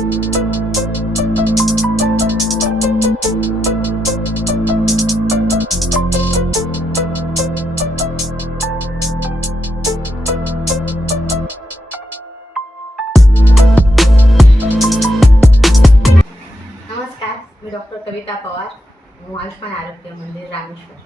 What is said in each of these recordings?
नमस्कार, मी डॉक्टर कविता पवार, आयुष्मान आरोग्य मंदिर रामेश्वर।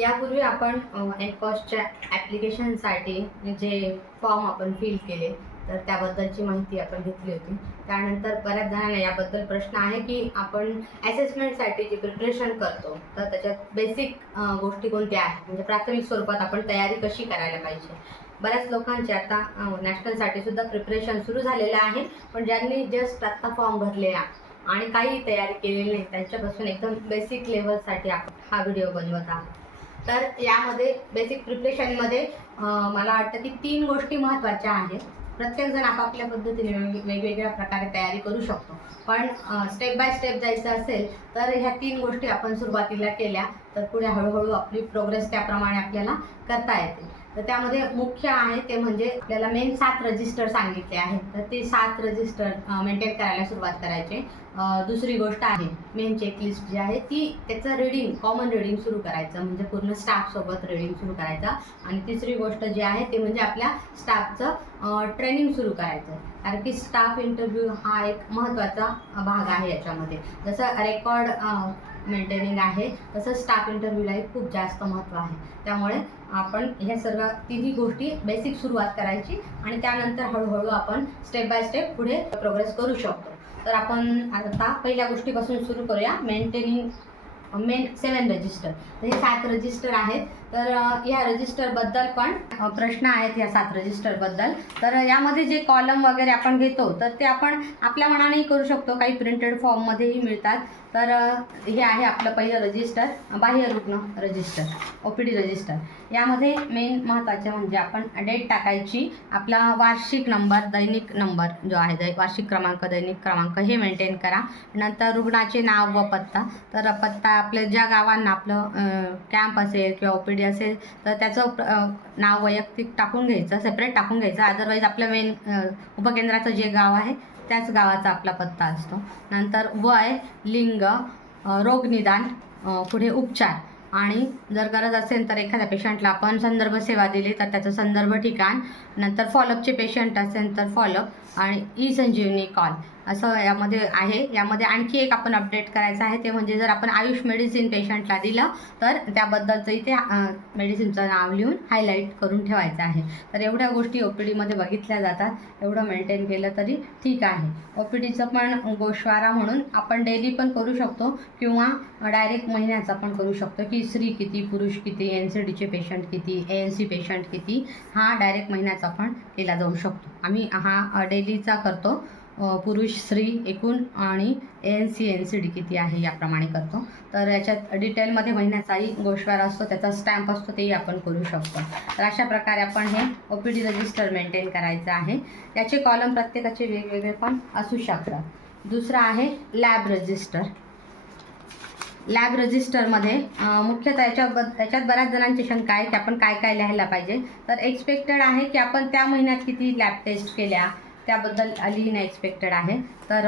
यापूर्वी आपण एनकॉस्टच्या ॲप्लिकेशनसाठी जे फॉर्म आपण फिल केले तर त्याबद्दलची माहिती आपण घेतली होती। त्यानंतर बऱ्याच जणांना याबद्दल प्रश्न आहे की आपण असेसमेंटसाठी जे प्रिपरेशन करतो तर त्याच्यात बेसिक गोष्टी कोणत्या आहेत, म्हणजे प्राथमिक स्वरूपात आपण तयारी कशी करायला पाहिजे। बऱ्याच लोकांचे आता नॅशनलसाठी सुद्धा प्रिपरेशन सुरू झालेलं आहे, पण ज्यांनी जस्ट आत्ता फॉर्म भरले आणि काही तयारी केलेली नाही त्यांच्यापासून एकदम बेसिक लेवलसाठी आपण हा व्हिडिओ बनवत आहोत। तर यामध्ये बेसिक प्रिपरेशनमध्ये मला वाटतं की 3 गोष्टी महत्त्वाच्या आहेत। प्रत्येकजण आपापल्या पद्धतीने वेगवेगळ्या प्रकारे तयारी करू शकतो, पण स्टेप बाय स्टेप जायचं असेल तर ह्या 3 गोष्टी आपण सुरुवातीला केल्या तर पुढे हळूहळू आपली प्रोग्रेस त्याप्रमाणे आपल्याला करता येते। तर त्यामध्ये मुख्य आहे ते म्हणजे आपल्याला मेन 7 रजिस्टर सांगितले आहेत, तर ते 7 रजिस्टर मेंटेन करायला सुरुवात करायचे। दुसरी गोष्ट आहे मेन चेकलिस्ट जी आहे ती त्याचं रीडिंग, कॉमन रीडिंग सुरू करायचं, म्हणजे पूर्ण स्टाफसोबत रीडिंग सुरू करायचं। आणि तिसरी गोष्ट जी आहे ते म्हणजे आपल्या स्टाफचं ट्रेनिंग सुरू करायचं, कारण की स्टाफ इंटरव्ह्यू हा एक महत्त्वाचा भाग आहे याच्यामध्ये। जसं रेकॉर्ड मेंटेनिंग आहे तसं स्टाफ इंटरव्ह्यूलाही खूप जास्त महत्त्व आहे। त्यामुळे आपण ह्या सर्व 3ही गोष्टी बेसिक सुरुवात करायची आणि त्यानंतर हळूहळू आपण स्टेप बाय स्टेप पुढे प्रोग्रेस करू शकतो। तर आपण आता पहिल्या गोष्टीपासून सुरू करूया, मेन 7 रजिस्टर। तर हे 7 रजिस्टर आहेत, तर या रजिस्टरबद्दल पण प्रश्न आहेत या 7 रजिस्टरबद्दल। तर यामध्ये जे कॉलम वगैरे आपण घेतो तर ते आपण आपल्या मनानेही करू शकतो, काही प्रिंटेड फॉर्ममध्येही मिळतात। तर हे आहे आपलं पहिलं रजिस्टर, बाह्य रुग्ण रजिस्टर, OPD रजिस्टर। यामध्ये मेन महत्त्वाचे म्हणजे आपण डेट टाकायची, आपला वार्षिक नंबर, दैनिक नंबर जो आहे वार्षिक क्रमांक, दैनिक क्रमांक हे मेंटेन करा। नंतर रुग्णाचे नाव व पत्ता, तर पत्ता आपल्या ज्या गावांना आपलं कॅम्प असेल किंवा OPD असेल तर त्याचं नाव वैयक्तिक टाकून घ्यायचं, सेपरेट टाकून घ्यायचं। अदरवाईज आपलं मेन उपकेंद्राचं जे गाव आहे त्याच गावाचा आपला पत्ता असतो। नंतर वय, लिंग, रोगनिदान, पुढे उपचार, आणि जर गरज असेल तर एखाद्या पेशंटला आपण संदर्भ सेवा दिली तर त्याचं संदर्भ ठिकाण, नंतर फॉलोअपचे पेशंट असेल तर फॉलोअप, आणि ई-संजीवनी कॉल असं यामध्ये आहे। यामध्ये आणखी एक आपण अपडेट करायचं आहे ते म्हणजे जर आपण आयुष मेडिसिन पेशंटला दिलं तर त्याबद्दलचं इथे मेडिसिनचं नाव लिहून हायलाईट करून ठेवायचं आहे। तर एवढ्या गोष्टी OPDमध्ये बघितल्या जातात, एवढं मेंटेन केलं तरी ठीक आहे। OPDचं पण गोषवारा म्हणून आपण डेली पण करू शकतो किंवा डायरेक्ट महिन्याचा पण करू शकतो की स्त्री किती, पुरुष किती, NCDचे पेशंट किती, ANC पेशंट किती, हा डायरेक्ट महिन्याचा पण केला जाऊ शकतो। आम्ही हा डेलीचा करतो, पुरुष स्त्री एकूण आणि ANC NCD किती आहे याप्रमाणे करतो। तर याच्यात डिटेलमध्ये महिन्याचाही गोषवारा असतो, त्याचा स्टॅम्प असतो, तेही आपण करू शकतो। तर अशा प्रकारे आपण हे OPD रजिस्टर मेंटेन करायचं आहे। याचे कॉलम प्रत्येकाचे वेगवेगळे पण असू शकतात। दुसरं आहे लॅब रजिस्टर। लॅब रजिस्टरमध्ये मुख्यतः याच्यात बऱ्याच जणांची शंका आहे की आपण काय काय लिहायला पाहिजे। तर एक्सपेक्टेड आहे की आपण त्या महिन्यात किती लॅब टेस्ट केल्या त्याबद्दल लिहिणं एक्सपेक्टेड आहे। तर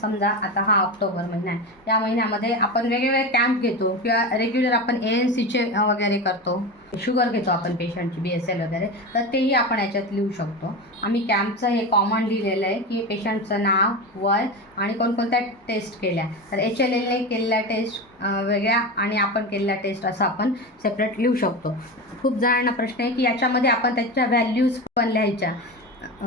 समजा आता हा ऑक्टोबर महिना आहे, या महिन्यामध्ये आपण वेगवेगळे कॅम्प घेतो किंवा रेग्युलर आपण ANCचे वगैरे करतो, शुगर घेतो आपण पेशंटची BSL वगैरे, तर तेही आपण याच्यात लिहू शकतो। आम्ही कॅम्पचं हे कॉमन लिहिलेलं आहे की पेशंटचं नाव, वय आणि कोणकोणत्या टेस्ट केल्या, तर HLLने केलेल्या टेस्ट वेगळ्या आणि आपण केलेल्या टेस्ट असं आपण सेपरेट लिहू शकतो। खूप जणांना प्रश्न आहे की याच्यामध्ये आपण त्याच्या व्हॅल्यूज पण लिहायच्या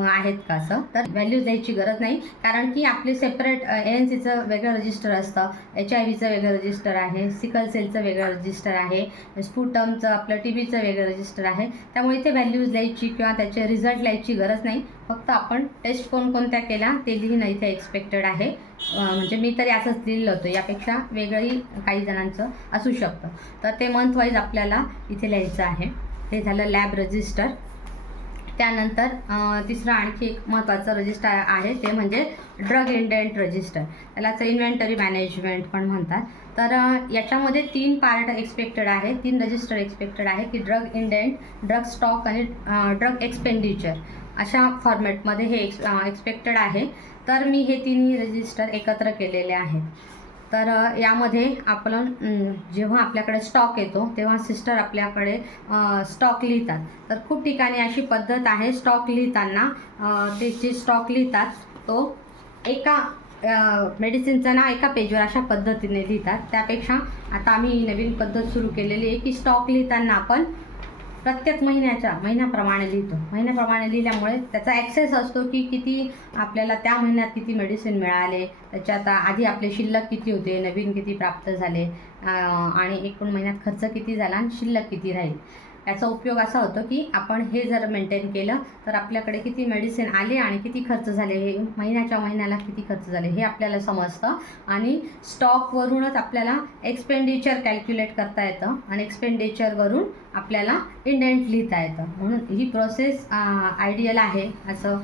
आहेत का, असं तर व्हॅल्यूज द्यायची गरज नाही, कारण की आपले सेपरेट ANCचं वेगळं रजिस्टर असतं, HIV वेगळं रजिस्टर आहे, सिकल सेलचं वेगळं रजिस्टर आहे, स्पुटमचं आपलं TBचं वेगळं रजिस्टर आहे। त्यामुळे इथे व्हॅल्यूज द्यायची किंवा त्याचे रिझल्ट लिहायची गरज नाही, फक्त आपण टेस्ट कोणकोणत्या केल्या ते लिहिणं इथे एक्सपेक्टेड आहे। म्हणजे मी तरी असंच लिहिलं होतं, यापेक्षा वेगळंही काही जणांचं असू शकतं। तर ते मंथ वाईज आपल्याला इथे लिहायचं आहे। हे झालं लॅब रजिस्टर। त्यानंतर तिसरं आणखी एक महत्त्वाचं रजिस्टर आहे ते म्हणजे ड्रग इंडेंट रजिस्टर, त्यालाच इन्व्हेंटरी मॅनेजमेंट पण म्हणतात। तर याच्यामध्ये 3 पार्ट एक्सपेक्टेड आहे, 3 रजिस्टर एक्सपेक्टेड आहे की ड्रग इंडेंट, ड्रग स्टॉक आणि ड्रग एक्सपेंडिचर अशा फॉर्मॅटमध्ये हे एक्सपेक्टेड आहे। तर मी हे तिन्ही रजिस्टर एकत्र केलेले आहेत. तर यामध्ये आपण जेव्हा आपल्याकडे स्टॉक येतो तेव्हा सिस्टर आपल्याकडे स्टॉक लिहितात. तर खूप ठिकाणी अशी पद्धत आहे, स्टॉक लिहिताना ते जे स्टॉक लिहितात तो एका मेडिसिनचं नाव एका पेजवर अशा पद्धतीने लिहितात. त्यापेक्षा आता आम्ही नवीन पद्धत सुरू केलेली आहे की स्टॉक लिहिताना आपण प्रत्येक महिन्याप्रमाणे लिहितो. महिन्याप्रमाणे लिहिल्यामुळे त्याचा ॲक्सेस असतो की किती आपल्याला त्या महिन्यात किती मेडिसिन मिळाले, त्याच्यात आधी आपले शिल्लक किती होते, नवीन किती प्राप्त झाले, आणि एकूण महिन्यात खर्च किती झाला आणि शिल्लक किती राहील. याचा उपयोग असा होतो की आपण हे जर मेंटेन केलं तर आपल्याकडे किती मेडिसिन आले आणि किती खर्च झाले, हे महिन्याला किती खर्च झाले हे आपल्याला समजतं. आणि स्टॉकवरूनच आपल्याला एक्सपेंडिचर कॅल्क्युलेट करता येतं आणि एक्सपेंडिचरवरून आपल्याला इंडेंट लिहिता येतं. म्हणून ही प्रोसेस आयडियल आहे असं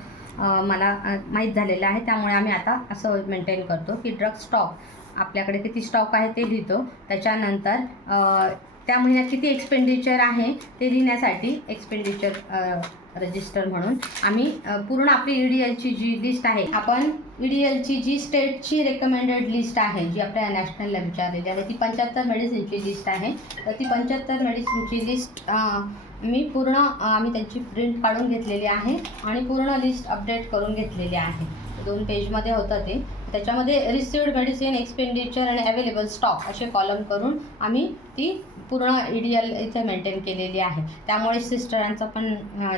मला माहीत झालेलं आहे. त्यामुळे आम्ही आता असं मेंटेन करतो की ड्रग स्टॉक आपल्याकडे किती स्टॉक आहे ते लिहितो. त्याच्यानंतर त्या महिन्यात किती एक्सपेंडिचर आहे ते लिहिण्यासाठी एक्सपेंडिचर रजिस्टर म्हणून आम्ही पूर्ण आपली EDLची जी लिस्ट आहे, आपण EDLची जी स्टेटची रेकमेंडेड लिस्ट आहे जी आपल्या नॅशनलला विचारलेली आहे ती 75 मेडिसिनची लिस्ट आहे. तर ती 75 मेडिसिनची लिस्ट मी पूर्ण आम्ही त्यांची प्रिंट काढून घेतलेली आहे आणि पूर्ण लिस्ट अपडेट करून घेतलेली आहे. 2 पेजमध्ये होतं ते. त्याच्यामध्ये रिसिव्ड मेडिसिन, एक्सपेंडिचर आणि अवेलेबल स्टॉक असे कॉलम करून आम्ही ती पूर्ण EDL इथे मेंटेन केलेली आहे. त्यामुळे सिस्टरांचा पण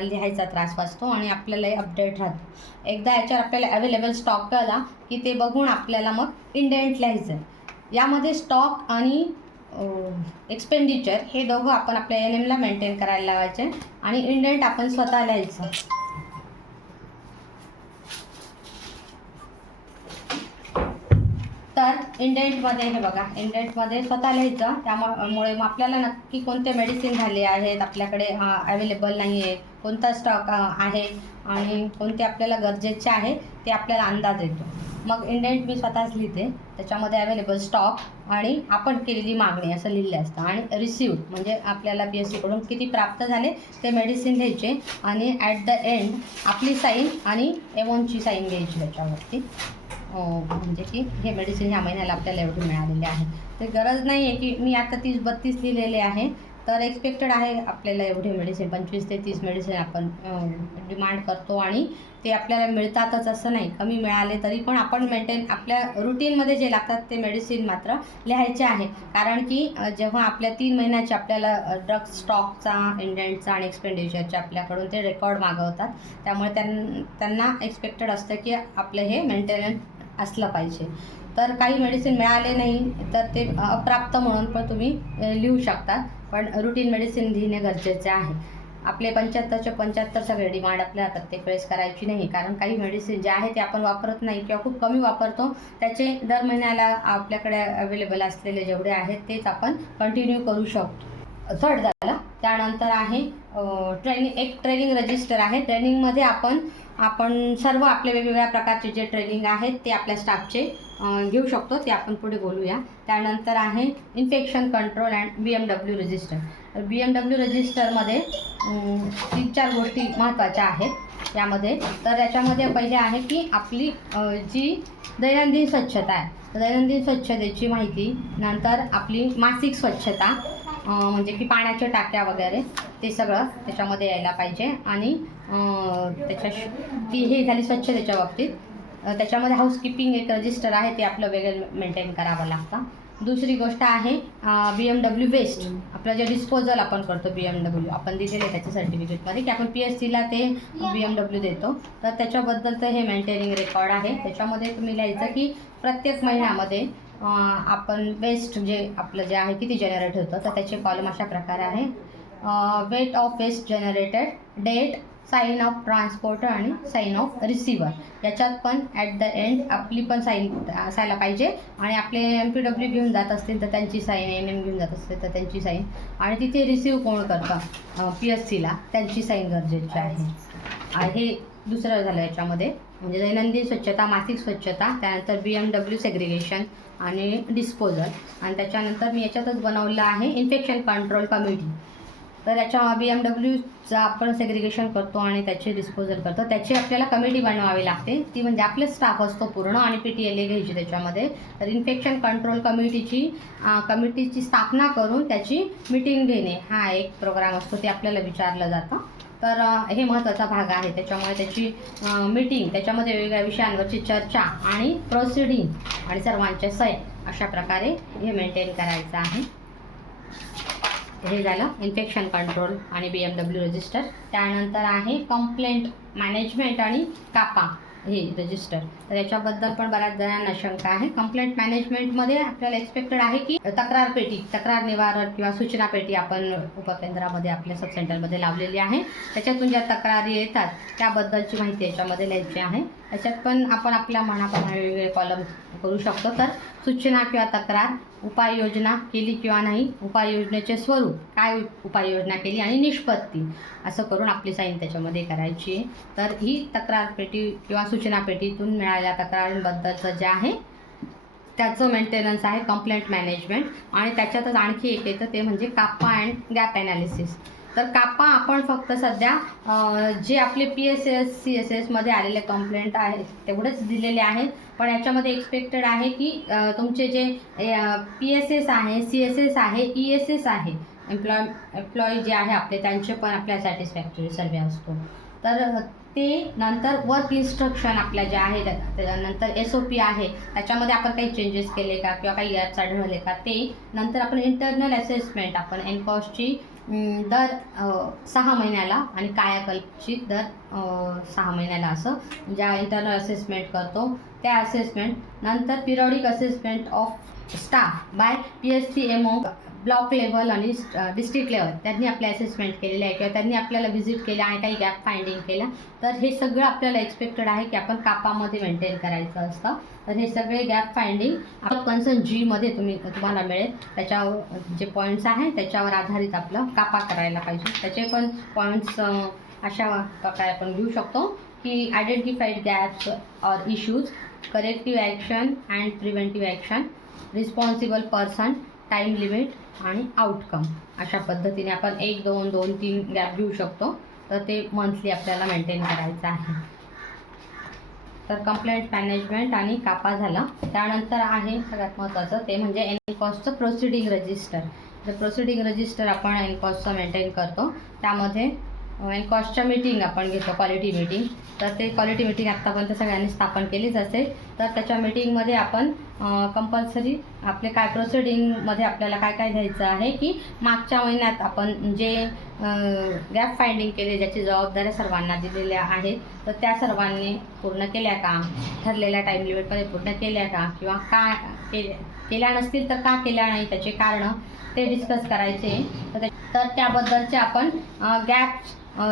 लिहायचा त्रास वाचतो आणि आपल्यालाही अपडेट राहतो. एकदा याच्यावर आपल्याला अवेलेबल स्टॉक कळला की ते बघून आपल्याला मग इंडेंट लिहायचं आहे. यामध्ये स्टॉक आणि एक्सपेंडिचर हे दोघं आपण आपल्या NMला मेंटेन करायला लावायचे आणि इंडेंट आपण स्वतः लिहायचं. तर इंडेंटमध्ये हे बघा, इंडेंटमध्ये स्वतः लिहायचं. त्यामुळे मग आपल्याला नक्की कोणते मेडिसिन झाले आहेत, आपल्याकडे अवेलेबल नाही आहे, कोणता स्टॉक आहे आणि कोणते आपल्याला गरजेचे आहे ते आपल्याला अंदाज येतो. मग इंडेंट मी स्वतःच लिहिते. त्याच्यामध्ये अवेलेबल स्टॉक आणि आपण केलेली मागणी असं लिहिलं असतं. आणि रिसिव्ड म्हणजे आपल्याला PSCकडून किती प्राप्त झाले ते मेडिसिन घ्यायचे आणि ॲट द एंड आपली साईन आणि एवोनची साईन घ्यायची त्याच्यावरती. म्हणजे की हे मेडिसिन ह्या महिन्याला आपल्याला एवढे मिळालेले आहे. ते गरज नाही आहे की मी आता 30-32 लिहिलेले आहे तर एक्सपेक्टेड आहे आपल्याला एवढे मेडिसिन, 25 ते 30 मेडिसिन आपण डिमांड करतो आणि ते आपल्याला मिळतातच असं नाही. कमी मिळाले तरी पण आपण मेंटेन आपल्या रुटीनमध्ये जे लागतात ते मेडिसिन मात्र लिहायचे आहे. कारण की जेव्हा आपल्या 3 महिन्याचे आपल्याला ड्रग स्टॉकचा, इंडेंटचा आणि एक्सपेंडिचरचा आपल्याकडून ते रेकॉर्ड मागवतात. त्यामुळे त्यांना एक्सपेक्टेड असतं की आपलं हे मेंटेनन्स असलं पाहिजे. तर काही मेडिसिन मिळाले नाही तर ते अप्राप्त म्हणून पण तुम्ही लिहू शकता. पण रुटीन मेडिसिन लिहिणे गरजेचे आहे. आपले 75चे 75 सगळे डिमांड आपल्याला प्रत्येक वेळेस करायची नाही. कारण काही मेडिसिन जे आहे ते आपण वापरत नाही किंवा खूप कमी वापरतो. त्याचे दर महिन्याला आपल्याकडे अवेलेबल असलेले जेवढे आहेत तेच आपण कंटिन्यू करू शकतो. थर्ड झालं. त्यानंतर आहे ट्रेनिंग रजिस्टर आहे. ट्रेनिंगमध्ये आपण सर्व आपले वेगवेगळ्या प्रकारचे जे ट्रेनिंग आहेत ते आपल्या स्टाफचे घेऊ शकतो. ते आपण पुढे बोलूया. त्यानंतर आहे infection control and BMW register. BMW रजिस्टरमध्ये 3-4 गोष्टी महत्त्वाच्या आहेत यामध्ये. तर याच्यामध्ये पहिले आहे की आपली जी दैनंदिन स्वच्छता आहे, दैनंदिन स्वच्छतेची माहिती. नंतर आपली मासिक स्वच्छता म्हणजे की पाण्याच्या टाक्या वगैरे ते सगळं त्याच्यामध्ये यायला पाहिजे. आणि ती हे झाली स्वच्छतेच्या बाबतीत. त्याच्यामध्ये हाऊसकीपिंग एक रजिस्टर आहे ते आपलं वेगळं मेंटेन करावं लागतं. दुसरी गोष्ट आहे BMW वेस्ट. आपलं जे डिस्पोजल आपण करतो BMW आपण दिलेलं आहे त्याच्या सर्टिफिकेटमध्ये की आपण PSCला ते BMW देतो. तर त्याच्याबद्दल तर हे मेंटेनिंग रेकॉर्ड आहे. त्याच्यामध्ये तुम्ही लिहायचं की प्रत्येक महिन्यामध्ये आपण वेस्ट जे आपलं जे आहे किती जनरेट होतं तर त्याचे कॉलम अशा प्रकारे आहे. Weight of waste generated, date, sign of transporter आणि साईन ऑफ रिसिवर. याच्यात पण ॲट द एंड आपली पण साईन असायला पाहिजे. आणि आपले MPW घेऊन जात असतील तर त्यांची साईन, NM घेऊन जात असतील तर त्यांची साईन, आणि तिथे रिसिव्ह कोण करतं PSCला त्यांची साईन गरजेची आहे. हे दुसरं झालं याच्यामध्ये. म्हणजे दैनंदिन स्वच्छता, मासिक स्वच्छता, त्यानंतर BMW सेग्रिगेशन आणि डिस्पोजल. आणि त्याच्यानंतर मी याच्यातच बनवलं आहे इन्फेक्शन कंट्रोल कमिटी. तर याच्या BMWचा आपण सेग्रिगेशन करतो आणि त्याचे डिस्पोजल करतो. त्याची आपल्याला कमिटी बनवावी लागते, ती म्हणजे आपले स्टाफ असतो पूर्ण आणि PTLA घ्यायची त्याच्यामध्ये. तर इन्फेक्शन कंट्रोल कमिटीची स्थापना करून त्याची मीटिंग घेणे हा एक प्रोग्राम असतो, ते आपल्याला विचारलं जातं. तर हे महत्त्वाचा भाग आहे. त्याच्यामुळे त्याची मीटिंग, त्याच्यामध्ये वेगवेगळ्या विषयांवरची चर्चा आणि प्रोसिडिंग आणि सर्वांचे सह्या अशा प्रकारे हे मेंटेन करायचं आहे. हे झालं इन्फेक्शन कंट्रोल आणि BMW रजिस्टर. त्यानंतर आहे कंप्लेंट मॅनेजमेंट आणि कापा हे रजिस्टर. तर याच्याबद्दल पण बऱ्याच जणांना शंका आहे. कंप्लेंट मॅनेजमेंटमध्ये आपल्याला एक्सपेक्टेड आहे की तक्रार निवारण किंवा सूचना पेटी आपण उपकेंद्रामध्ये आपल्या सब सेंटरमध्ये लावलेली आहे. त्याच्यातून ज्या तक्रारी येतात त्याबद्दलची माहिती याच्यामध्ये लिहायची आहे. याच्यात पण आपण आपल्या मनाप्रमाणे वेगवेगळे कॉलम करू शकतो. तर सूचना किंवा तक्रार, उपाययोजना केली किंवा नाही, उपाययोजनेचे स्वरूप, काय उपाययोजना केली आणि निष्पत्ती, असं करून आपली साईन त्याच्यामध्ये करायची आहे. तर ही तक्रार पेटी किंवा सूचना पेटीतून मिळालेल्या तक्रारींबद्दलचं जे आहे त्याचं मेंटेनन्स आहे कंप्लेंट मॅनेजमेंट. आणि त्याच्यातच आणखी एक येतं ते म्हणजे कापा अँड गॅप ॲनालिसिस. तर कापा आपण फक्त सध्या जे आपले PSS CSSमध्ये आलेले कंप्लेंट आहेत तेवढेच दिलेले आहेत. पण याच्यामध्ये एक्सपेक्टेड आहे की तुमचे जे PSS आहे, CSS आहे, ESS आहे, एम्प्लॉई जे आहे आपले त्यांचे पण आपल्या सॅटिस्फॅक्टरी सर्वे असतो. तर ते नंतर वर्क इन्स्ट्रक्शन आपल्या ज्या आहेत, त्याच्यानंतर SOP आहे, त्याच्यामध्ये आपण काही चेंजेस केले का किंवा काही गॅप्स आढळले का ते. नंतर आपण इंटरनल असेसमेंट, आपण एनकॉस्टची दर 6 महिन्याला आणि कायाकल्पची दर 6 महिन्याला असं ज्या इंटरनल असेसमेंट करतो त्या असेसमेंट. नंतर periodic assessment of staff by PSCMO block level आणि डिस्ट्रिक्ट लेवल, त्यांनी आपले असेसमेंट केलेले आहे किंवा त्यांनी आपल्याला व्हिजिट केलं आणि काही गॅप फाइंडिंग केलं. तर हे सगळं आपल्याला एक्सपेक्टेड आहे की आपण कापामध्ये मेंटेन करायचं असतं. तर हे सगळे गॅप फाइंडिंग आपलं कन्सर्न Gमध्ये तुम्हाला मिळेल. त्याच्यावर जे पॉईंट्स आहेत त्याच्यावर आधारित आपलं कापा करायला पाहिजे. त्याचे पण पॉईंट्स अशा प्रकारे आपण घेऊ शकतो की identified gaps or issues, corrective action and preventive action, responsible person, time limit आणि आउटकम. अशा पद्धतीने आपण 1, 2, 2, 3 गॅप घेऊ शकतो. तर ते मंथली आपल्याला मेंटेन करायचं आहे. तर कंप्लेंट मॅनेजमेंट आणि कापा झाला. त्यानंतर आहे सगळ्यात महत्त्वाचं ते म्हणजे एनकॉस्टचं प्रोसिडिंग रजिस्टर. तर प्रोसिडिंग रजिस्टर आपण एनकॉस्टचं मेंटेन करतो. त्यामध्ये एनकॉस्टच्या मीटिंग आपण घेतो, क्वालिटी मीटिंग. तर ते क्वालिटी मीटिंग आत्तापर्यंत सगळ्यांनी स्थापन केलीच असेल. तर त्याच्या मीटिंगमध्ये आपण कंपल्सरी आपले काय प्रोसिडिंगमध्ये आपल्याला काय काय द्यायचं आहे की मागच्या महिन्यात आपण जे गॅप फाइंडिंग केले, ज्याची जबाबदाऱ्या सर्वांना दिलेल्या आहेत, तर त्या सर्वांनी पूर्ण केल्या का, ठरलेल्या टाईम लिमिटमध्ये पूर्ण केल्या का, किंवा का केल्या नसतील तर का केल्या नाही, त्याचे कारणं ते डिस्कस करायचे. तर त्याबद्दलचे आपण गॅप,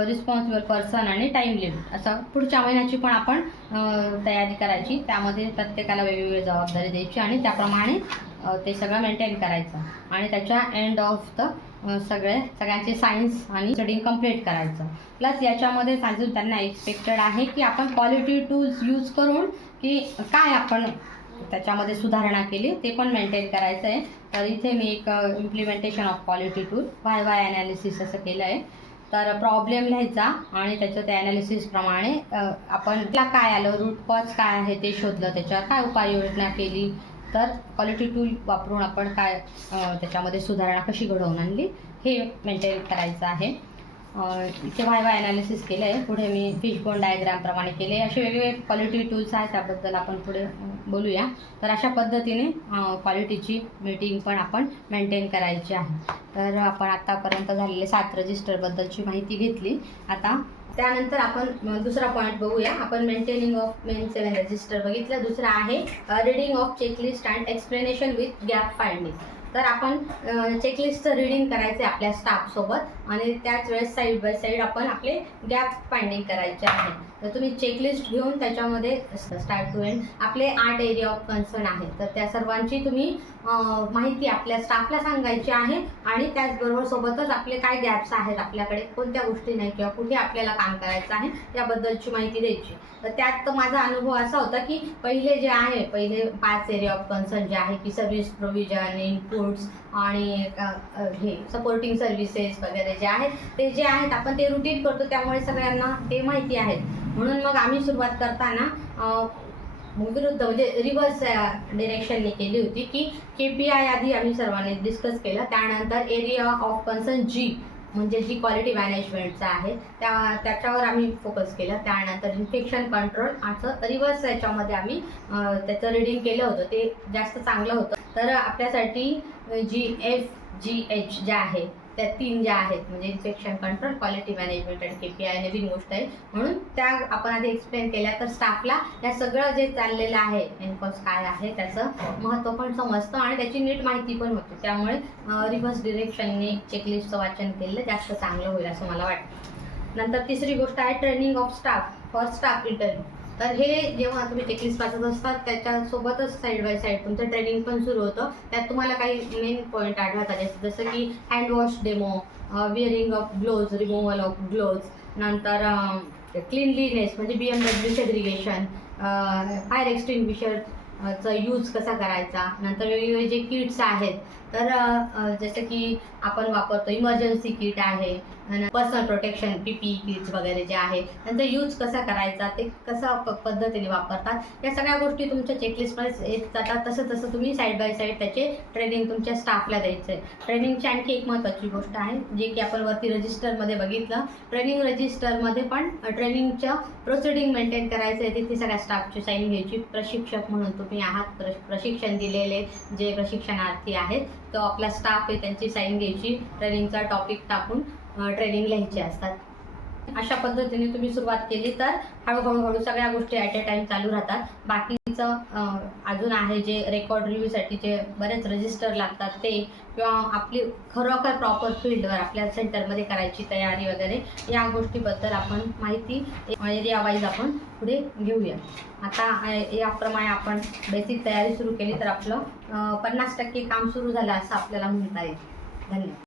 रिस्पॉन्सिबल पर्सन आणि टाईम लिमिट असं पुढच्या महिन्याची पण आपण तयारी करायची. त्यामध्ये प्रत्येकाला वेगवेगळी जबाबदारी द्यायची आणि त्याप्रमाणे ते सगळं मेंटेन करायचं. आणि त्याच्या एंड ऑफ द सगळ्यांचे सायन्स आणि स्टडिंग कंप्लीट करायचं. प्लस याच्यामध्ये अजून त्यांना एक्सपेक्टेड आहे की आपण क्वालिटी टूल्स यूज करून की काय आपण त्याच्यामध्ये सुधारणा केली ते पण मेंटेन करायचं आहे. तर इथे मी एक implementation of quality tool Y analysis असं केलं आहे. तर प्रॉब्लेम लिहायचा आणि त्याचं त्या ॲनालिसिसप्रमाणे आपण त्याला काय आलं, रूट कॉज काय आहे ते शोधलं, त्याच्यावर काय उपाययोजना केली. तर क्वालिटी टूल वापरून आपण काय त्याच्यामध्ये सुधारणा कशी घडवून आणली हे मेंटेन करायचं आहे. इथे वाय ॲनालिसिस केलं आहे. पुढे मी फिशबोन डायग्रामप्रमाणे केले. असे वेगवेगळे क्वालिटी टूल्स आहेत, त्याबद्दल आपण पुढे बोलूया. तर अशा पद्धतीने क्वालिटीची मीटिंग पण आपण मेंटेन करायची आहे. तर आपण आत्तापर्यंत झालेले 7 रजिस्टरबद्दलची माहिती घेतली. आता त्यानंतर आपण दुसरा पॉईंट बघूया. आपण मेंटेनिंग ऑफ मेन 7 रजिस्टर बघितलं. दुसरा आहे reading of checklist and explanation with gap finding. तर आपण चेकलिस्टचं रीडिंग करायचं आहे आपल्या स्टाफसोबत आणि त्याच वेळेस साईड बाय साईड आपण आपले गॅप फाइंडिंग करायचे आहे. तर तुम्ही चेकलिस्ट घेऊन त्याच्यामध्ये स्टार्ट टू एंड आपले 8 एरिया ऑफ कन्सर्न आहेत, तर त्या सर्वांची तुम्ही माहिती आपल्या स्टाफला सांगायची आहे आणि त्याचबरोबर सोबतच आपले काय गॅप्स आहेत, आपल्याकडे कोणत्या गोष्टी नाही किंवा कुठे आपल्याला काम करायचं आहे याबद्दलची माहिती द्यायची. तर त्यात माझा अनुभव असा होता की पहिले 5 एरिया ऑफ कन्सर्न जे आहे की सर्व्हिस प्रोव्हिजन, इनपुट्स आणि हे सपोर्टिंग सर्व्हिसेस वगैरे जे आहेत ते जे आहेत आपण ते रुटीन करतो, त्यामुळे सगळ्यांना ते माहिती आहेत. म्हणून मग आम्ही सुरुवात करताना विरुद्ध म्हणजे रिव्हर्स डिरेक्शनने केली होती की KPI आधी आम्ही सर्वांनी डिस्कस केलं, त्यानंतर एरिया ऑफ कन्सर्न जी म्हणजे जी क्वालिटी मॅनेजमेंटचा आहे त्याच्यावर आम्ही फोकस केलं. त्यानंतर इन्फेक्शन कंट्रोल असं रिव्हर्स याच्यामध्ये आम्ही त्याचं रीडिंग केलं होतं, ते जास्त चांगलं होतं. तर आपल्यासाठी GFGH ज्या आहे त्या 3 ज्या आहेत म्हणजे इन्फेक्शन कंट्रोल, क्वालिटी मॅनेजमेंट आणि KPI नवीन गोष्ट आहे, म्हणून त्या आपण आधी एक्सप्लेन केल्या. तर स्टाफला या सगळं जे चाललेलं आहे एनकॉस काय आहे त्याचं महत्त्व पण समजतं आणि त्याची नीट माहिती पण होते. त्यामुळे रिव्हर्स डिरेक्शनने चेकलिस्टचं वाचन केलेलं जास्त चांगलं होईल असं मला वाटतं. नंतर तिसरी गोष्ट आहे training of staff for staff interview. तर हे जेव्हा तुम्ही चेकलिस्ट वाचत असतात त्याच्यासोबतच साईड बाय साईड तुमचं ट्रेनिंग पण सुरू होतं. त्यात तुम्हाला काही मेन पॉईंट आढळतात जसं की hand wash demo, wearing of gloves, removal of gloves, नंतर क्लीनलीनेस म्हणजे BMW सेग्रिगेशन, फायर एक्सटिंग्विशरचा यूज कसा करायचा, नंतर वेगवेगळे जे किट्स आहेत तर जसं की आपण वापरतो इमर्जन्सी किट आहे, पर्सनल प्रोटेक्शन PPE किट्स वगैरे जे आहे त्यांचा यूज कसा करायचा, ते कसा पद्धतीने वापरतात, या सगळ्या गोष्टी तुमच्या चेकलिस्टमध्ये येत जातात. तसं तुम्ही साईड बाय साईड त्याचे ट्रेनिंग तुमच्या स्टाफला द्यायचं आहे. ट्रेनिंगची आणखी एक महत्त्वाची गोष्ट आहे जे की आपण वरती रजिस्टरमध्ये बघितलं. ट्रेनिंग रजिस्टरमध्ये पण ट्रेनिंगचं प्रोसिडिंग मेंटेन करायचं आहे, तिथे सगळ्या स्टाफची साईन घ्यायची. प्रशिक्षक म्हणून तुम्ही आहात, प्रशिक्षण दिलेले जे प्रशिक्षणार्थी आहेत तो आपला स्टाफ आहे त्यांची साईन घ्यायची, ट्रेनिंगचा टॉपिक टाकून ट्रेनिंग लिहायची असतात. अशा पद्धतीने तुम्ही सुरुवात केली तर हळूहळू सगळ्या गोष्टी ॲट अ टाईम चालू राहतात. बाकीचं अजून आहे जे रेकॉर्ड रिव्ह्यूसाठी जे बरेच रजिस्टर लागतात ते, किंवा आपली खरोखर प्रॉपर फील्डवर आपल्या सेंटरमध्ये करायची तयारी वगैरे या गोष्टीबद्दल आपण माहिती एरिया वाईज आपण पुढे घेऊया. आता याप्रमाणे आपण बेसिक तयारी सुरू केली तर आपलं 50% काम सुरू झालं असं आपल्याला म्हणता येईल. धन्यवाद.